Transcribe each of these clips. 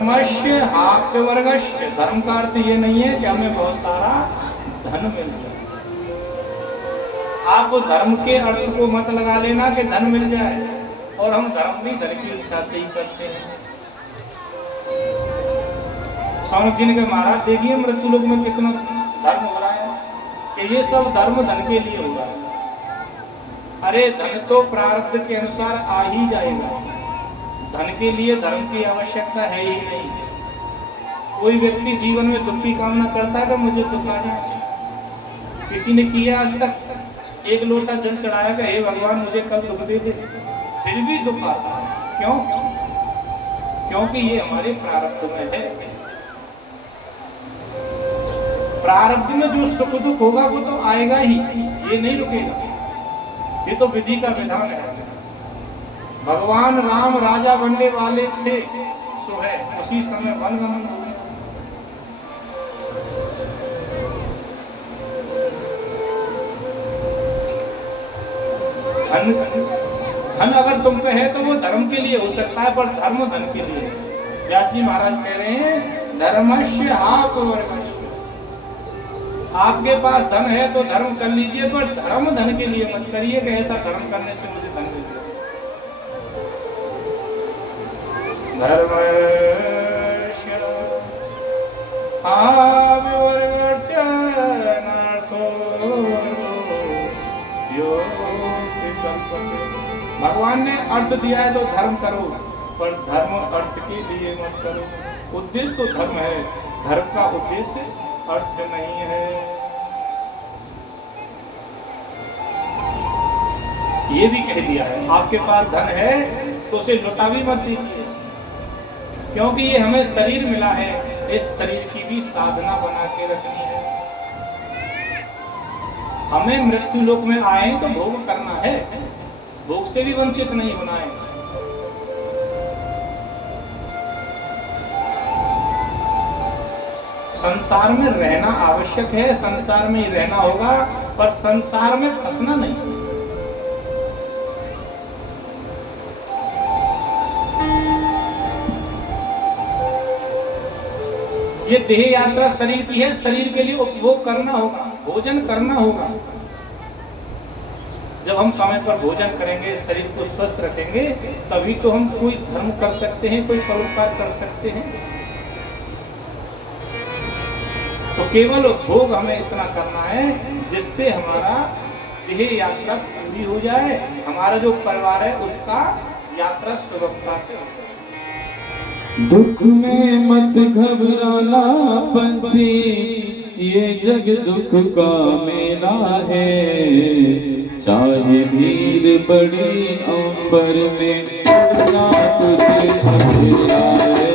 धर्मस्य हाप्यवर्गस्य, धर्म का अर्थ ये नहीं है कि हमें बहुत सारा धन मिल जाए। आप धर्म के अर्थ को मत लगा लेना कि धन मिल जाए, और हम धर्म भी धन की इच्छा से ही करते हैं। सौनक जी ने कहा महाराज देखिए मृत्यु लोक में कितना धर्म हो रहा है, कि ये सब धर्म धन के लिए हो रहा है। अरे धन तो प्रारब्ध के अनुसार आ ही जाएगा, धन के लिए धर्म की आवश्यकता है ही नहीं। कोई व्यक्ति जीवन में दुख की कामना करता है कि मुझे दुख आ जाए। किसी ने किया आज तक? एक लोटा जल चढ़ाया कि हे भगवान मुझे कल दुख दे दे, फिर भी दुख आता है। क्यों? क्योंकि ये हमारे प्रारब्ध में है। प्रारब्ध में जो सुख दुख होगा वो तो आएगा ही, ये नहीं रुकेगा। ये तो विधि का विधान है। भगवान राम राजा बनने वाले थे, सो है उसी समय वनगमन हो गया। धन अगर तुम पे है तो वो धर्म के लिए हो सकता है, पर धर्म धन के लिए। व्यास जी महाराज कह रहे हैं धर्मस्य हाप्यवर्गस्य, आपके पास धन है तो धर्म कर लीजिए, पर धर्म धन के लिए मत करिए कि ऐसा धर्म करने से मुझे धन मिल जाए। धर्मस्य हाप्यवर्गस्य नार्थो भगवान ने अर्थ दिया है तो धर्म करो, पर धर्म अर्थ के लिए मत करो। उद्देश्य तो धर्म है, धर्म का उद्देश्य अर्थ नहीं है। ये भी कह दिया है आपके पास धन है तो उसे लुटा भी मत दीजिए, क्योंकि ये हमें शरीर मिला है, इस शरीर की भी साधना बना के रखनी है। हमें मृत्यु लोक में आए तो भोग करना है, भोग से भी वंचित नहीं होना है। संसार में रहना आवश्यक है, संसार में ही रहना होगा, पर संसार में फंसना नहीं। ये देह यात्रा शरीर की है, शरीर के लिए उपभोग करना होगा, भोजन करना होगा। जब हम समय पर भोजन करेंगे, शरीर को स्वस्थ रखेंगे, तभी तो हम कोई धर्म कर सकते हैं, कोई परोपकार कर सकते हैं। तो केवल भोग हमें इतना करना है जिससे हमारा देह यात्रा पूरी हो जाए, हमारा जो परिवार है उसका यात्रा सुगमता से हो जाए। दुख में मत घबराना पंछी, ये जग दुख का मेला है। चाहे भीड़ बड़ी अंबर में उड़ना तुझे अकेला है।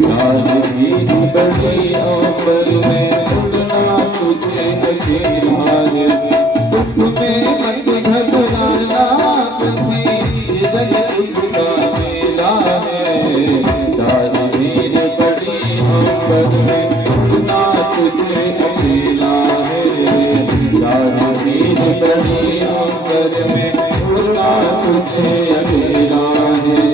चाहे भीड़ बड़ी अंबर में उड़ना तुझे अकेला है। दुख में मत घबराना पंछी, ये जग दुख का मेला है। चाहे भीड़ बड़ी अंबर में उड़ना तुझे अकेला है। चाहे भीड़ बड़ी अंबर में उड़ना तुझे अकेला है।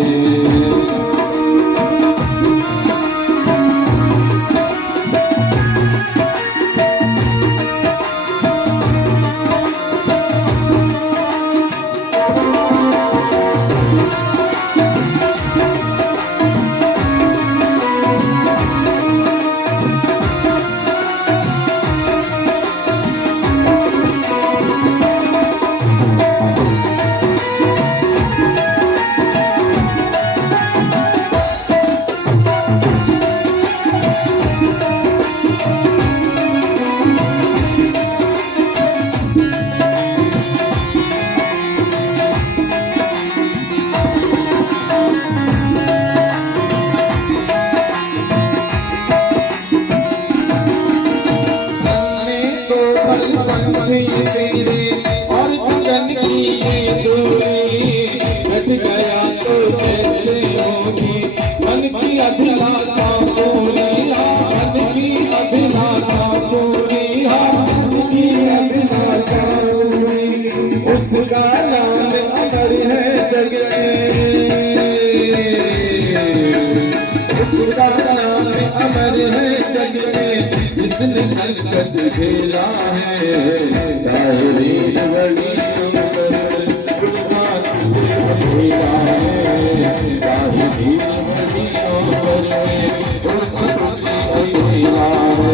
तेरे और गगन की ये दूरी, बच गया तो कैसे होगी मन की अभिलाषा पूरी। मन की अभिलाषा पूरी, मन की अभिलाषा पूरी। उसका नाम अमर है जग में, उसका नाम अमर है जग में, जिसने संकट झेला है। चाहे वीर बड़ी उम्र, उसका तुझे झेला है। चाहे वीर बड़ी उम्र में, उसका तुझे झेला है।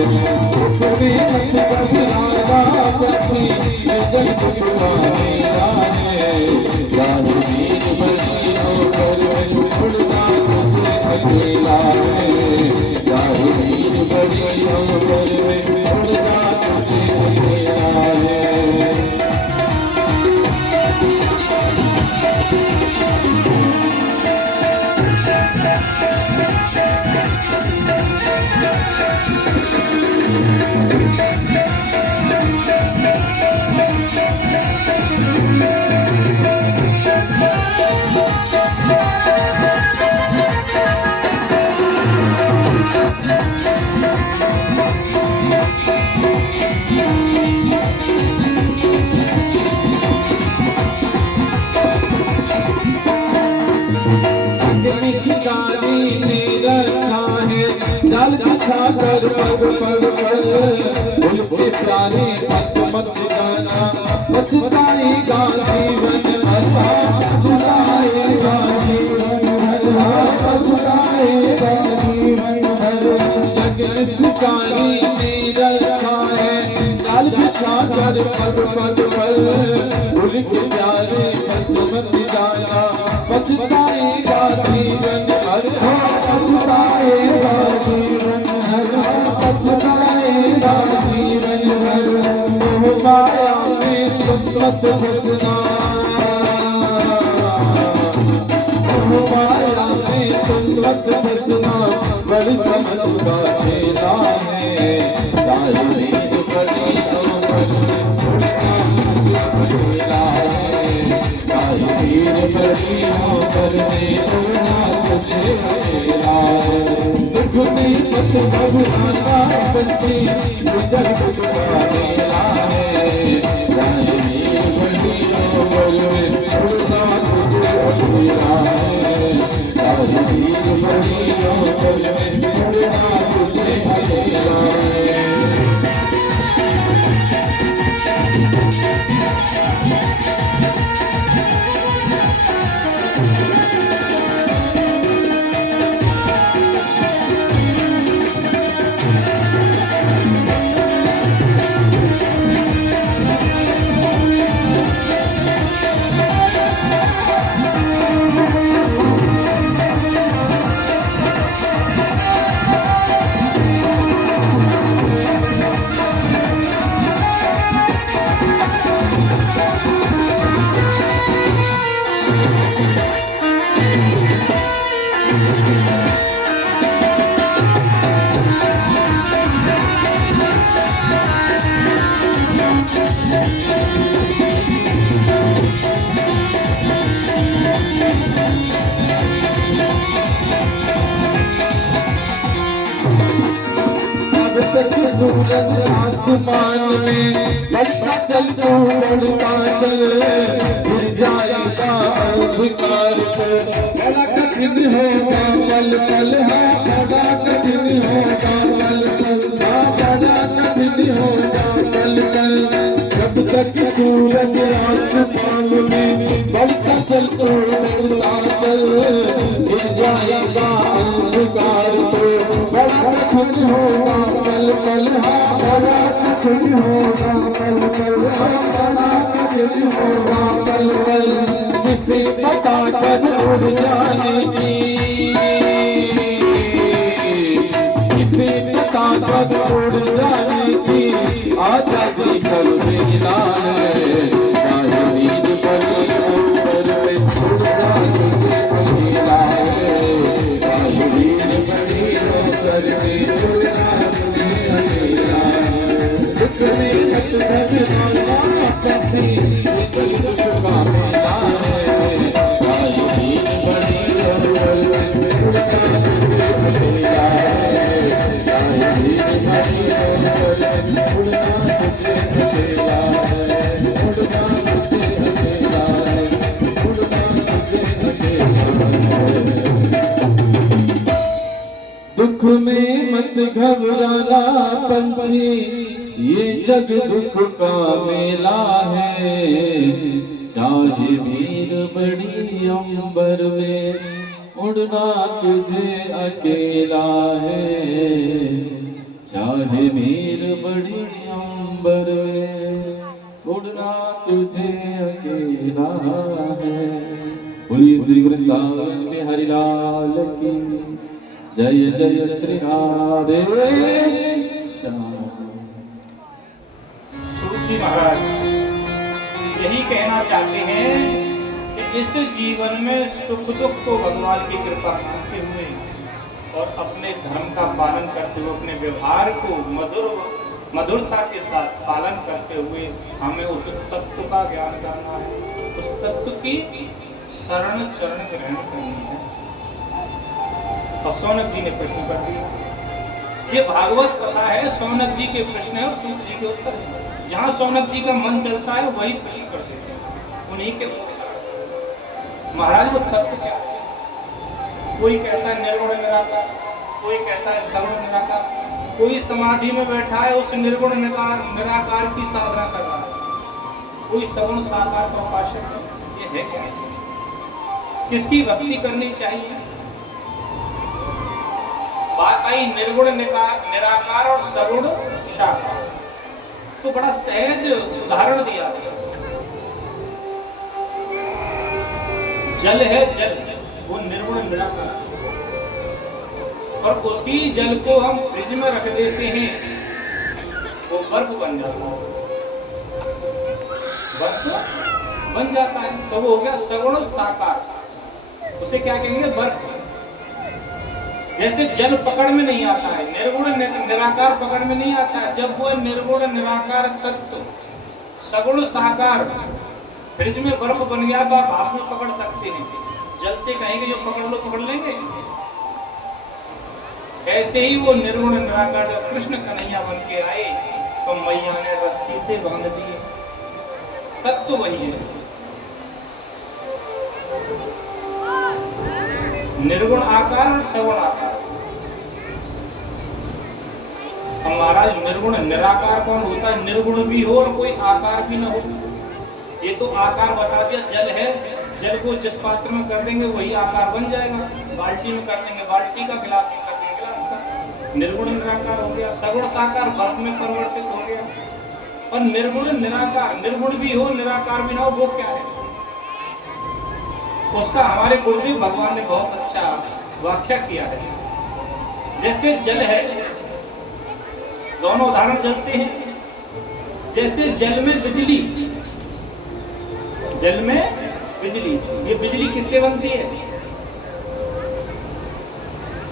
उसने मत बदलावा पक्षी, जग तुम्हारा है। चाहे वीर बड़ी उम्र में, उसका तुझे अकेला है। चाहे वीर बड़ी उम्र में, उसका तुझे अकेला है। जाल बिछा कर पग पग पर, उनके प्यारे असमत जाना, पछताएगा जीवन भर, पछताएगा जीवन भर, पछताएगा जीवन भर। जग निस्तारी ने रखा है, जाल बिछा कर पग पग पर, उनके प्यारे असमत जाना, पछताएगा जीवन भर, पछताएगा जीवन भर, पछताएगा जीवन भर। मोह माया में तुम मत फंसना, मोह माया में तुम मत फंसना, बड़ी समझ का खेला है। चाहे वीर बड़ी उम्र खेला है। चाहे वीर बड़ी उम्र में, उड़ना तुझे अकेला है। दुख में मत घबराना बच्ची, जग का मेला है। चाहे वीर बड़ी उम्र में, उड़ना तुझे अकेला है। चाहे वीर बड़ी उम्र में, उड़ना तुझे अकेला है। सूरज आसमान में बढ़ता चल, तू बढ़ता चल, गिर जाएगा अंधकार पे। बड़ा कठिन होगा पल पल, हाँ बड़ा कठिन होगा पल पल, हाँ बड़ा कठिन होगा पल पल। जब तक सूरज आसमान में बढ़ता चल, तू बढ़ता चल, गिर जाएगा अंधकार पे। बड़ा कठिन होगा पल पल, हाँ बड़ा कठिन होगा पल पल, हाँ बड़ा कठिन होगा पल पल। किसे पता कब उड़ जाने की, किसे पता कब उड़ जाने की, आजादी कल मिला है। चाहे वीर बड़ी उम्र में, उड़ना तुझे अकेला है। चाहे वीर बड़ी उम्र में, उड़ना तुझे अकेला है। दुख में मत घबराना पक्षी, दुख का मेला है। चाहे वीर बड़ी उम्र में, उड़ना तुझे अकेला है। चाहे वीर बड़ी उम्र में, उड़ना तुझे अकेला है। उड़ना तुझे अकेला है, उड़ना तुझे अकेला है। दुख में मत घबराना पंछी, ये जग दुख का मेला है। चाहे वीर बड़ी अंबर में, उड़ना तुझे अकेला है। चाहे वीर बड़ी अंबर में, उड़ना तुझे अकेला है। बोलिए श्री वृंदावन बिहारी लाल की जय जय श्री राधे श्याम। सूत जी महाराज यही कहना चाहते हैं कि इस जीवन में सुख दुख को भगवान की कृपा मानते हुए और अपने धर्म का पालन करते हुए, अपने व्यवहार को मधुरता के साथ पालन करते हुए हमें उस तत्व का ज्ञान करना है, उस तत्व की शरण चरण ग्रहण करनी है। और सौनक जी ने प्रश्न कर दिया। ये भागवत कथा है, सौनक जी के प्रश्न है और सूत जी के उत्तर है। जहाँ सौनक जी का मन चलता है वही प्रश्न कर देते हैं, उन्हीं के उत्तर। महाराज वो तत्व क्या है? कोई कहता है निर्गुण निराकार, कोई कहता है सगुण निराकार, कोई समाधि में बैठा है उस निर्गुण निराकार की साधना कर रहा है, कोई सगुण साकार का उपासक है। ये है क्या? किसकी भक्ति करनी चाहिए? बात आई निर्गुण निराकार और सगुण साकार, तो बड़ा सहज उदाहरण दिया गया। जल है, जल वो निर्गुण निराकार, और उसी जल को हम फ्रिज में रख देते हैं, वो बर्फ बन जाता है, बर्फ बन जाता है, तो वो हो गया सगुण साकार। उसे क्या कहेंगे? बर्फ। जैसे जल पकड़ में नहीं आता है, निर्गुण निराकार पकड़ में नहीं आता है, जब वो निर्गुण निराकार तत्व सगुण साकार फ्रिज में बर्फ बन गया तो आप हाथ में पकड़ सकते हैं। जल से कहेंगे जो पकड़ लो, पकड़ लेंगे? ऐसे ही वो निर्गुण निराकार जब कृष्ण कन्हैया बन के आए तो मैया ने रस्सी से बांध दिए। तत्व वही है, निर्गुण आकार और सगुण आकार। महाराज निर्गुण निराकार कौन होता है? निर्गुण भी हो और कोई आकार भी ना हो। ये तो आकार बता दिया, जल है, जल को जिस पात्र में कर देंगे वही आकार बन जाएगा। बाल्टी में कर देंगे बाल्टी का, गिलास में कर देंगे गिलास का, निर्गुण निराकार हो गया। सगुण साकार बर्फ में परिवर्तित हो गया। और निर्गुण निराकार, निर्गुण भी हो निराकार भी ना हो, वो क्या है? उसका हमारे गुरुदेव भगवान ने बहुत अच्छा व्याख्या किया है। जैसे जल है, दोनों उदाहरण जल से हैं। जैसे जल में बिजली, जल में बिजली, ये बिजली किससे बनती है?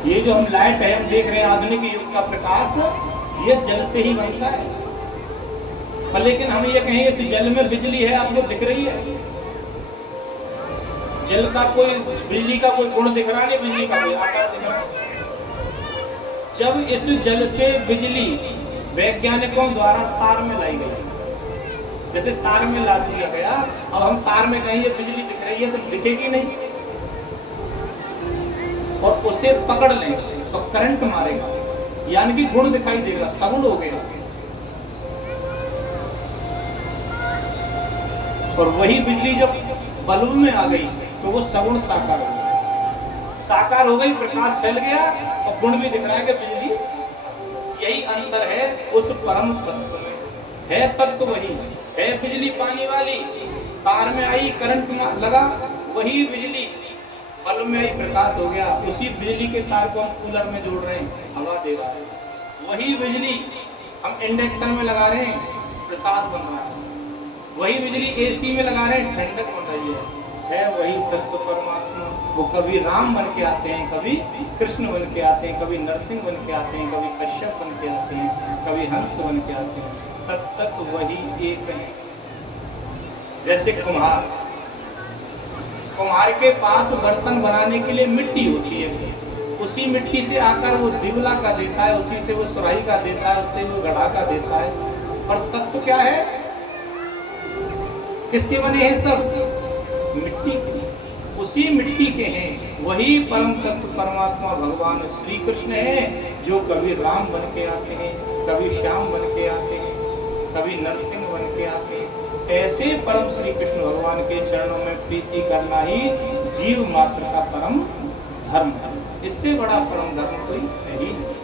ये जो हम लाइट है हम देख रहे हैं, आधुनिक युग का प्रकाश, ये जल से ही बनता है। पर लेकिन हम ये कहें इस जल में बिजली है, आपको दिख रही है? जल का कोई, बिजली का कोई गुण दिख रहा है, बिजली का कोई आकार दिख रहा है। जब इस जल से बिजली वैज्ञानिकों द्वारा तार में लाई गई, जैसे तार में ला दिया गया, अब हम तार में कहीं ये बिजली दिख रही है तो दिखेगी नहीं, और उसे पकड़ लेंगे तो करंट मारेगा, यानी कि गुण दिखाई देगा, सगुण हो गया। और वही बिजली जब बल्ब में आ गई तो वो सगुण साकार हो गई। साकार हो गई, प्रकाश फैल गया और गुण भी दिख रहा है कि बिजली। यही अंतर है उस परम तत्व में, है तत्व वही है। बिजली पानी वाली, तार में आई करंट लगा, वही बिजली बल्ब में आई प्रकाश हो गया। उसी बिजली के तार को हम कूलर में जोड़ रहे हैं, हवा दे रहा है। वही बिजली हम इंडक्शन में लगा रहे हैं, प्रसाद बन रहा है। वही बिजली एसी में लगा रहे हैं, ठंडक बन रही है वही तत्व परमात्मा। वो कभी राम बन के आते हैं, कभी कृष्ण बन के आते हैं, कभी नरसिंह बन के आते हैं, कभी कश्यप बन के आते हैं, कभी हंस बन के आते हैं। तत्व वही एक है। जैसे कुम्हार, कुम्हार के पास बर्तन बनाने के लिए मिट्टी होती है, उसी मिट्टी से आकर वो दिवला का देता है, उसी से वो सुराही का देता है, उससे वो गढ़ा का देता है। और तत्व क्या है? किसके बने हैं सब? मिट्टी के। उसी मिट्टी के हैं वही परम तत्व परमात्मा भगवान श्री कृष्ण है, जो कभी राम बन के आते हैं, कभी श्याम बन के आते हैं, कभी नरसिंह बन के आते हैं। ऐसे परम श्री कृष्ण भगवान के चरणों में प्रीति करना ही जीव मात्र का परम धर्म है। इससे बड़ा परम धर्म कोई है ही नहीं।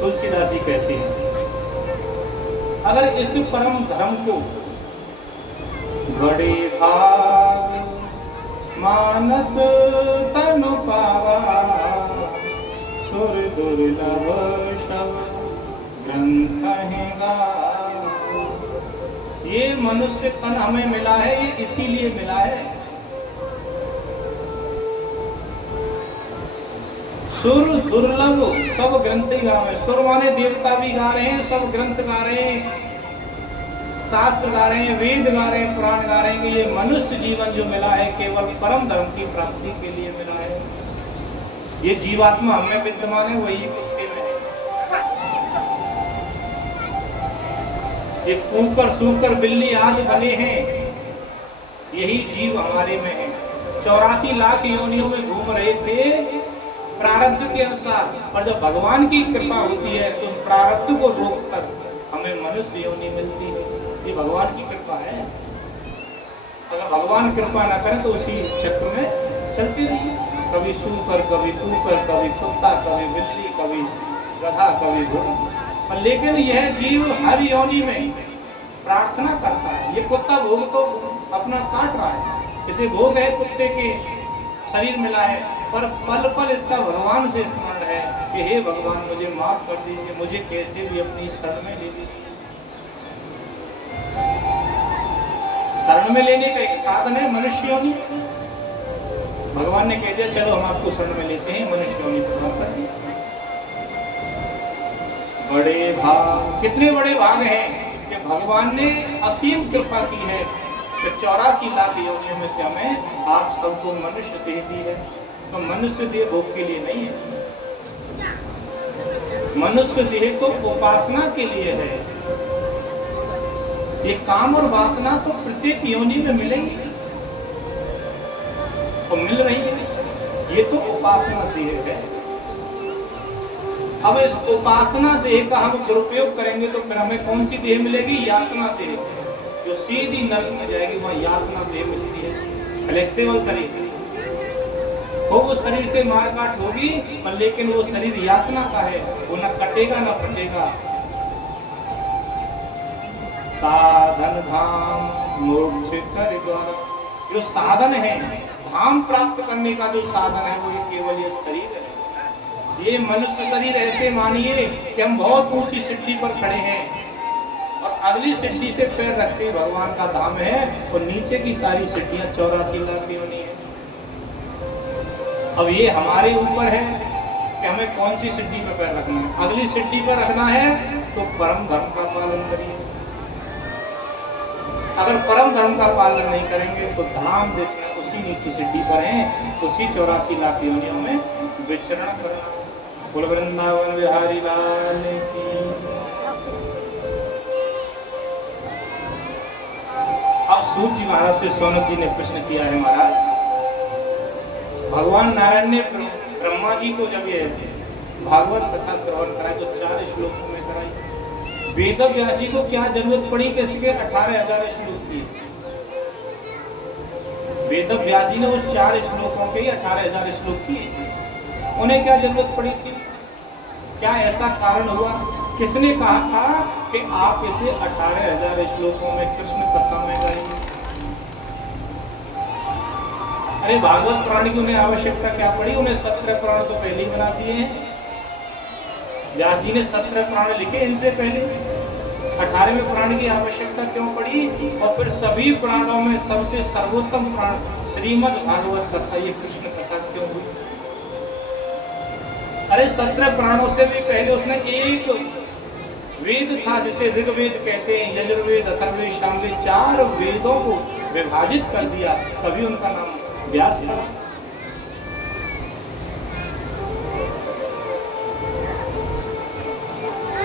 तुलसीदास जी कहते हैं, अगर इस परम धर्म को बड़े भाग मानस तनु पावा, सुर दुर्लभ शब्द ग्रंथ है गावा। ये मनुष्य तन हमें मिला है, ये इसीलिए मिला है। सुर दुर्लभ सब ग्रंथ ही गा रहे हैं। सुर माने देवता भी गा रहे हैं, सब ग्रंथ गा रहे हैं, शास्त्र गा रहे हैं, वेद गा रहे हैं, पुराण गा रहे हैं कि ये मनुष्य जीवन जो मिला है केवल परम धर्म की प्राप्ति के लिए मिला है। ये जीवात्मा हमें विद्यमान है, वही कुत्ते में है। ये कुकर सूकर बिल्ली आदि बने हैं, यही जीव हमारे में है। 84 लाख योनियों में घूम रहे थे प्रारब्ध के अनुसार, और जब भगवान की कृपा होती है तो उस प्रारब्ध को रोककर हमें मनुष्य योनि मिलती है। ये भगवान की कृपा है। अगर भगवान कृपा न करे तो उसी चक्र में चलती रहिए, कभी सूकर, कभी कुकर, कभी कुत्ता, कभी बिल्ली, कभी गधा, कभी घोड़ा। लेकिन यह जीव हर योनि में प्रार्थना करता है। ये कुत्ता भोग तो अपना काट रहा है, इसे भोग है, कुत्ते के शरीर मिला है, पर पल पल इसका भगवान से स्मरण है कि हे भगवान मुझे माफ कर दीजिए, मुझे कैसे भी अपनी शरण में ले लीजिए। शरण में लेने का एक साधन है मनुष्य योनि। भगवान ने कह दिया चलो हम आपको शरण में लेते हैं, मनुष्य योनि प्रदान कर दिया। बड़े भाग, कितने बड़े भाग हैं कि भगवान ने असीम कृपा की है कि 84 लाख योनियों में से हमें आप सबको मनुष्य देह दी है। तो मनुष्य देह भोग के लिए नहीं है, मनुष्य देह तो उपासना के लिए है। ये काम और वासना तो प्रत्येक योनि में मिलेंगी और मिल रही है। ये तो उपासना देह है। अब इस उपासना देह का हम दुरुपयोग करेंगे तो फिर हमें कौन सी देह मिलेगी? यातना देह, जो सीधी नरक में जाएगी, वहां यातना देह मिलती है। फ्लेक्सिबल शरीर हो, वो शरीर से मारकाट होगी, पर लेकिन वो शरीर यातना का है, वो न कटेगा न फटेगा। साधन धाम मोक्ष कर द्वार, जो साधन है धाम प्राप्त करने का, जो साधन है वो ये केवल ये शरीर है। ये मनुष्य शरीर ऐसे मानिए कि हम बहुत ऊंची सीढ़ी पर खड़े हैं और अगली सीढ़ी से पैर रखते भगवान का धाम है, और नीचे की सारी सीढ़ियां 84 लाख योनि है। अब ये हमारे ऊपर है कि हमें कौन सी सीढ़ी पर पैर रखना है। अगली सीढ़ी पर रखना है तो परम धर्म का पालन करिए। अगर परम धर्म का पालन नहीं करेंगे तो धाम जिसमें उसी नीची सीढ़ी पर हैं, उसी 84 लाख योनियों में विचरण करना। बोल वृंदावन बिहारी लाल की। अब सूत जी महाराज से सौनक जी ने प्रश्न किया है, महाराज भगवान नारायण ने ब्रह्मा जी को जब ये भागवत कथा श्रवण कराई तो 4 श्लोकों में कराई, वेद व्यास जी को क्या जरूरत पड़ी कि इसके 18,000 श्लोक किए? वेद व्यास जी ने उस 4 श्लोकों के ही 18,000 श्लोक किए। उन्हें क्या जरूरत पड़ी थी? क्या ऐसा कारण हुआ? किसने कहा था कि आप इसे 18,000 श्लोकों में कृष्ण कथा में गाएंगे? अरे भागवत पुराण की उन्हें आवश्यकता क्या पड़ी? उन्हें 17 पुराण तो पहले ही बना दिए हैं। व्यास जी ने 17 पुराण लिखे इनसे पहले, 18वें पुराण की आवश्यकता क्यों पड़ी? और फिर सभी पुराणों में सबसे सर्वोत्तम पुराण श्रीमद् भागवत कथा, ये कृष्ण कथा क्यों हुई? अरे 17 पुराणों से भी पहले उसने एक वेद था जिसे ऋग्वेद कहते हैं, यजुर्वेद, अथर्ववेद, सामवेद, 4 वेदों को विभाजित कर दिया, तभी उनका नाम व्यास पड़ा।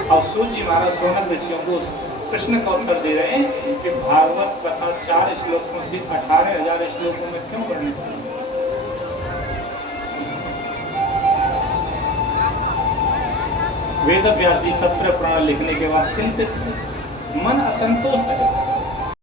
और सूत जी महाराज सौनक ऋषियों को कृष्ण का उत्तर दे रहे हैं कि भागवत कथा 4 श्लोकों से 18,000 श्लोकों में क्यों वर्णित है। वेद व्यास जी 17 पुराण लिखने के बाद चिंतित है, मन असंतोष है।